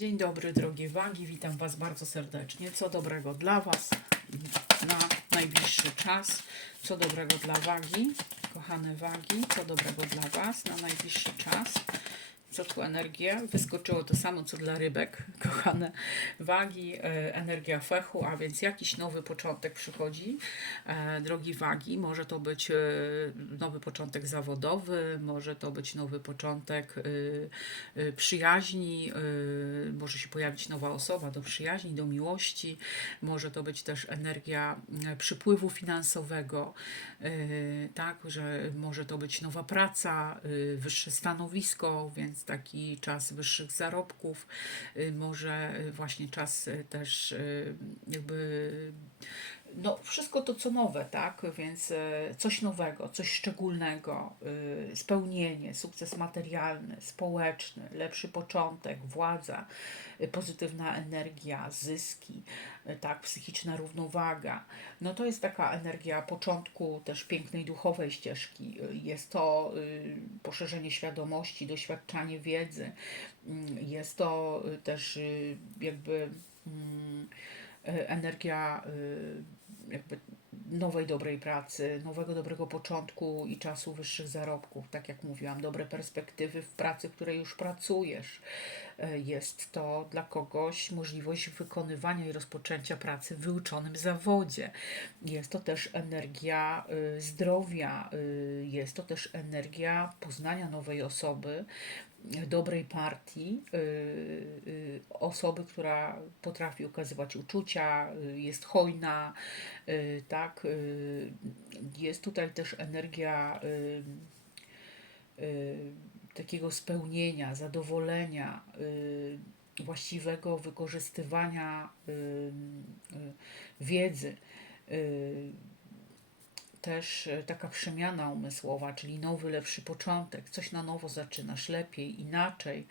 Dzień dobry, drogie wagi, witam Was bardzo serdecznie. Co dobrego dla Was na najbliższy czas? Co dobrego dla wagi, kochane wagi? Co dobrego dla Was na najbliższy czas? Co tu energia? Wyskoczyło to samo co dla rybek, kochane wagi, e, energia fechu, a więc jakiś nowy początek przychodzi. E, drogi wagi, może to być e, nowy początek zawodowy, może to być nowy początek przyjaźni, może się pojawić nowa osoba do przyjaźni, do miłości, może to być też energia przypływu finansowego, tak, że może to być nowa praca, wyższe stanowisko, więc taki czas wyższych zarobków, e, może e, właśnie czas e, też jakby no, wszystko to, co nowe, tak? Więc e, coś nowego, coś szczególnego, y, spełnienie, sukces materialny, społeczny, lepszy początek, władza, y, pozytywna energia, zyski, tak, psychiczna równowaga. No to jest taka energia początku też pięknej duchowej ścieżki. Jest to poszerzenie świadomości, doświadczanie wiedzy. Mm, Jest to też jakby mm, e, energia jakby nowej dobrej pracy, nowego dobrego początku i czasu wyższych zarobków. Tak jak mówiłam, dobre perspektywy w pracy, w której już pracujesz. E, Jest to dla kogoś możliwość wykonywania i rozpoczęcia pracy w wyuczonym zawodzie. Jest to też energia y, zdrowia, y, jest to też energia poznania nowej osoby, dobrej partii, y, osoby, która potrafi okazywać uczucia, jest hojna, tak. y, Jest tutaj też energia y, y, takiego spełnienia, zadowolenia, y, właściwego wykorzystywania y, y, wiedzy. Też e, taka przemiana umysłowa, czyli nowy, lepszy początek, coś na nowo zaczynasz lepiej, inaczej,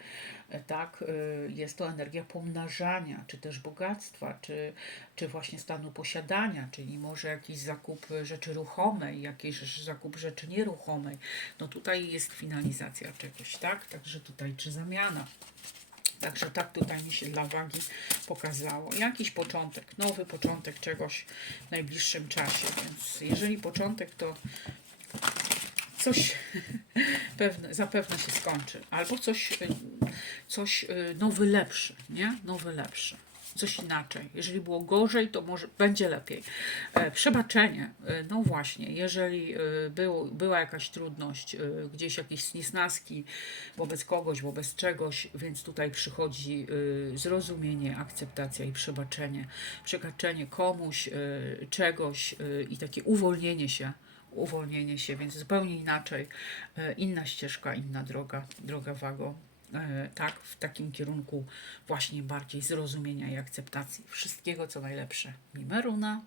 e, tak, e, jest to energia pomnażania, czy też bogactwa, czy, czy właśnie stanu posiadania, czyli może jakiś zakup rzeczy ruchomej, jakiś zakup rzeczy nieruchomej, no tutaj jest finalizacja czegoś, tak, także tutaj, czy zamiana. Także tak tutaj mi się dla wagi pokazało. Jakiś początek, nowy początek czegoś w najbliższym czasie. Więc jeżeli początek, to coś pewne, zapewne się skończy. Albo coś, y, coś y, nowy, lepszy, nie? Nowy, lepszy. Coś inaczej. Jeżeli było gorzej, to może będzie lepiej. E, przebaczenie. E, no właśnie, jeżeli e, był, była jakaś trudność, gdzieś jakieś niesnaski wobec kogoś, wobec czegoś, więc tutaj przychodzi zrozumienie, akceptacja i przebaczenie. Przekaczenie komuś czegoś i takie uwolnienie się uwolnienie się, więc zupełnie inaczej, inna ścieżka, inna droga, droga wago. E, Tak, w takim kierunku właśnie bardziej zrozumienia i akceptacji wszystkiego, co najlepsze. Mimeruna.